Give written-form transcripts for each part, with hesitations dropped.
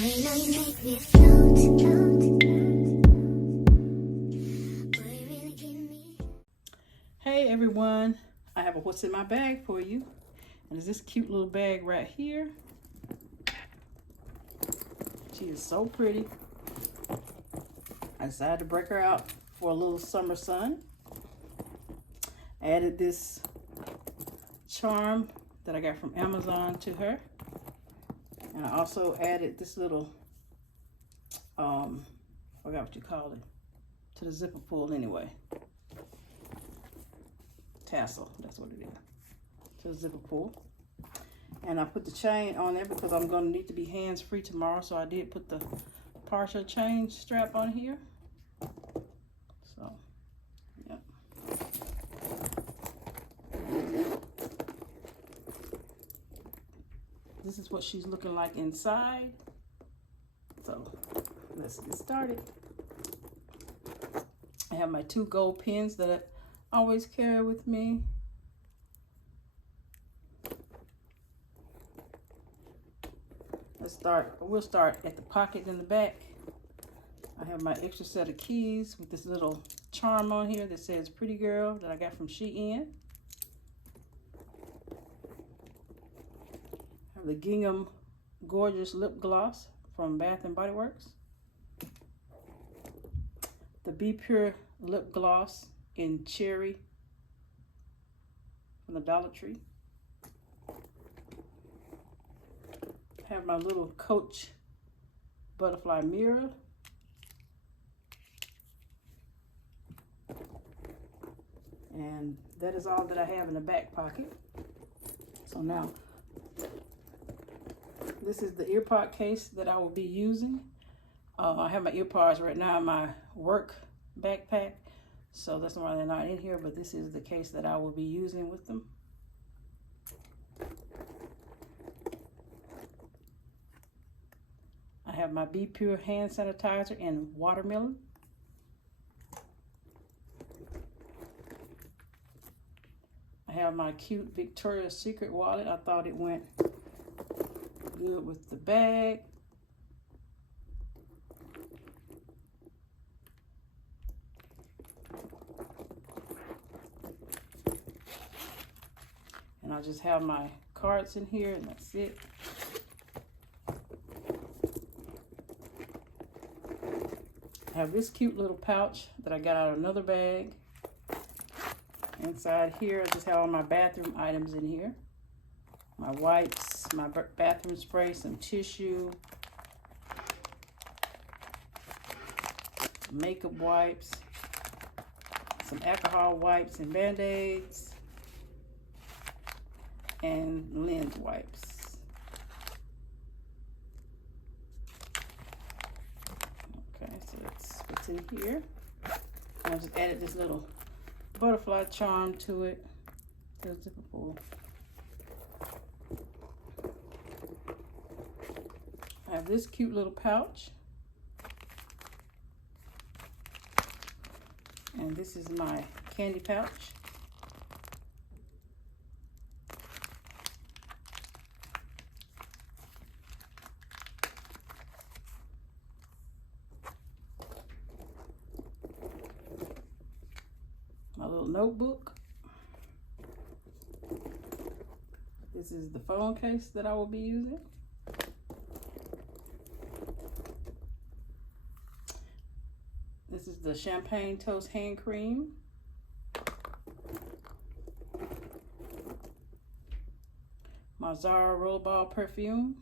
know you make me float, float. Boy, you really give me. Hey everyone, I have a what's in my bag for you. And it's this cute little bag right here. She is so pretty. I decided to break her out for a little summer sun. I added this charm that I got from Amazon to her. And I also added this little, forgot what you called it, to the zipper pull anyway. Tassel, that's what it is, to the zipper pull. And I put the chain on there because I'm going to need to be hands-free tomorrow, so I did put the partial chain strap on here. So, yeah. This is what she's looking like inside. So, let's get started. I have my 2 gold pins that I always carry with me. We'll start at the pocket in the back. I have my extra set of keys with this little charm on here that says Pretty Girl that I got from Shein. I have the Gingham Gorgeous Lip Gloss from Bath and Body Works. The Be Pure Lip Gloss in Cherry from the Dollar Tree. Have my little Coach butterfly mirror. And that is all that I have in the back pocket. So now, this is the ear pod case that I will be using. I have my ear pods right now in my work backpack, so that's why they're not in here, but this is the case that I will be using with them. I have my Be Pure hand sanitizer in watermelon. I have my cute Victoria's Secret wallet. I thought it went good with the bag. And I just have my cards in here, and that's it. I have this cute little pouch that I got out of another bag. Inside here, I just have all my bathroom items in here. My wipes, my bathroom spray, some tissue, makeup wipes, some alcohol wipes and Band-Aids, and lens wipes. Okay, so that's what's in here. And I just added this little butterfly charm to it. The zipper pull. I have this cute little pouch. And this is my candy pouch. My little notebook. This is the phone case that I will be using. This is the Champagne Toast Hand Cream. My Zara Rollerball perfume.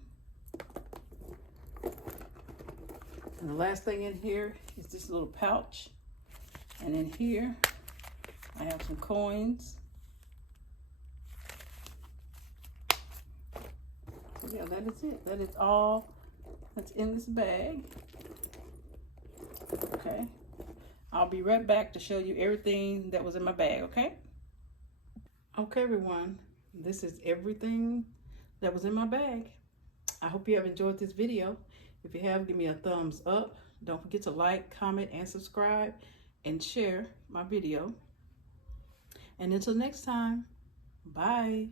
And the last thing in here is this little pouch. And in here, I have some coins. So yeah, that is it. That is all that's in this bag. Okay. I'll be right back to show you everything that was in my bag, okay? Okay, everyone. This is everything that was in my bag. I hope you have enjoyed this video. If you have, give me a thumbs up. Don't forget to like, comment, and subscribe, and share my video. And until next time, bye.